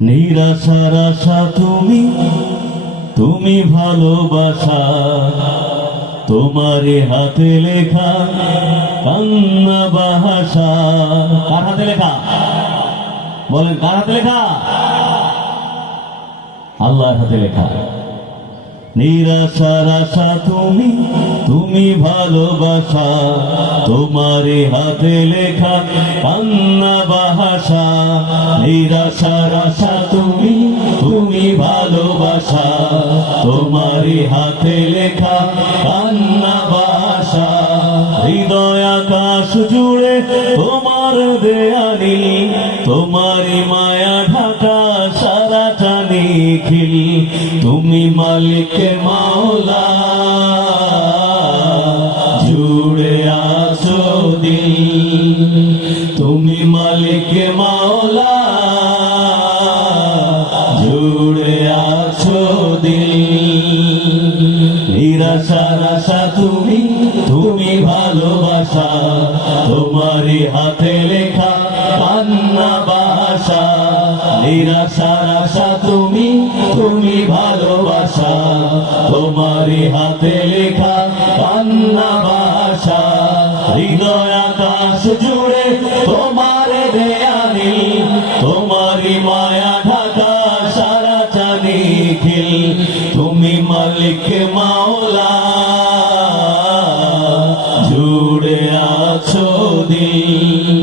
নিরাশার আশা তুমি তুমি ভালোবাসা। তোমারে হাতে লেখা কান্না বাহাসা। কার হাতে লেখা? বলেন, কার হাতে লেখা? আল্লাহর হাতে লেখা। নিরাশার আশা তুমি তুমি ভালোবাসা তোমারই হাতে লেখা কান্না বাহাসা। নিরাশার আশা তুমি তুমি ভালোবাসা তোমারই হাতে লেখা কান্না বাহাসা। হৃদয় আকাশ জুড়ে তোমার দেয়ানি তোমারই মায়া মালিক মাওলা নিরাশার আশা তুমি তুমি ভালোবাসা তোমারই হাতে লেখা কান্না বাসা। নিরাশা আশা তুমি তুমি ভালোবাসা তোমারই হাতে লেখা কান্না বাসা। হৃদয় তুমি মালিক মাওলা, জুড়ে আছো দিল।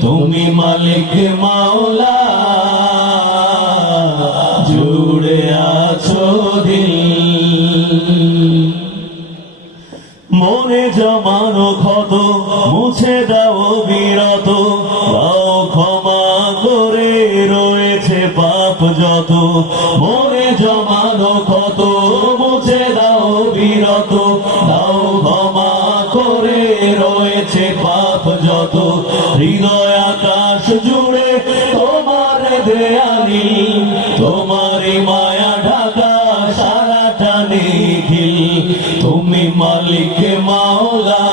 তুমি মালিক মাওলা, জুড়ে আছো দিল। মনে জমানো ক্ষত মুছে দাও বিরত। পাপ যত, মনে জমানো ক্ষত, মুছে দাও বিরত, দাও ক্ষমা করে রয়েছে পাপ যত। হৃদয় আকাশ জুড়ে তোমার দেয়ানি তোমারই মায়া ঢাকা সারাটা নিখিল। তুমি মালিক মাওলা,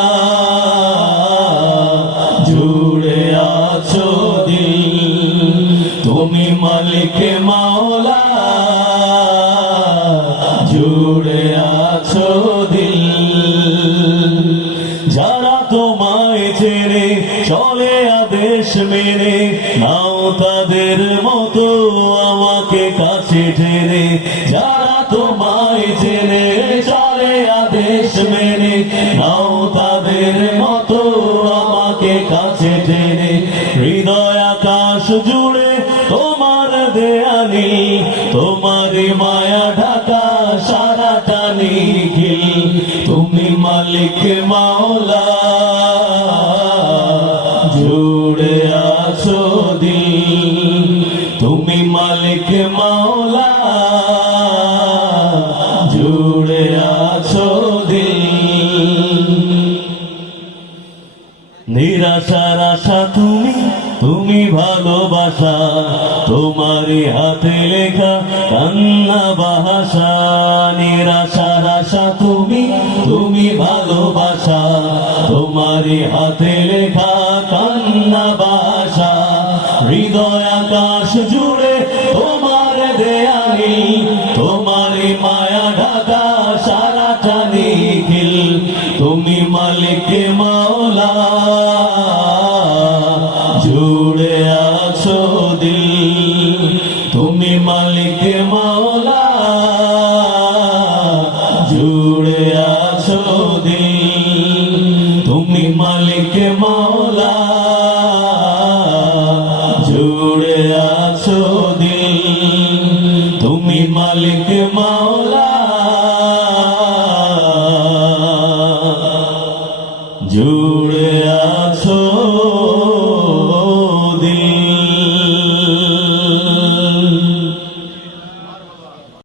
জুড়ে আছো মালিক মাওলা, জুড়ে আছো দিল। যারা তোমায় ছেড়ে চলে আদেশ মেনে, নাও তাদের মতো আমাকে কাছে ঠেরে যারা তোমায় ছেড়ে চলে আদেশ মেনে, নাও তাদের মতো আমাকে কাছে ঠেরে হৃদয় আকাশ জুড়ে তোমার দেয়ানি তোমারই মায়া ঢাকা সারাটা নিখিল তুমি মালিক মাওলা, জুড়ে আছো তুমি মালিক মাওলা, জুড়ে আছো দিল। নিরাশার তুমি তুমি ভালোবাসা তোমারই হাতে লেখা কান্না, বাহাসা নিরাশার আশা তুমি তুমি ভালোবাসা তোমারই হাতে লেখা কান্না বাসা হৃদয় আকাশ জুড়ে তোমার দেয়ানি তোমারই মায়া ঢাকা, সারাটা দিল তুমি মালিক মাওলা, জুড়ে আছো দিল। তুমি মালিক মাওলা, জুড়ে আছো দিল। তুমি মালিক মাওলা, জুড়ে আছো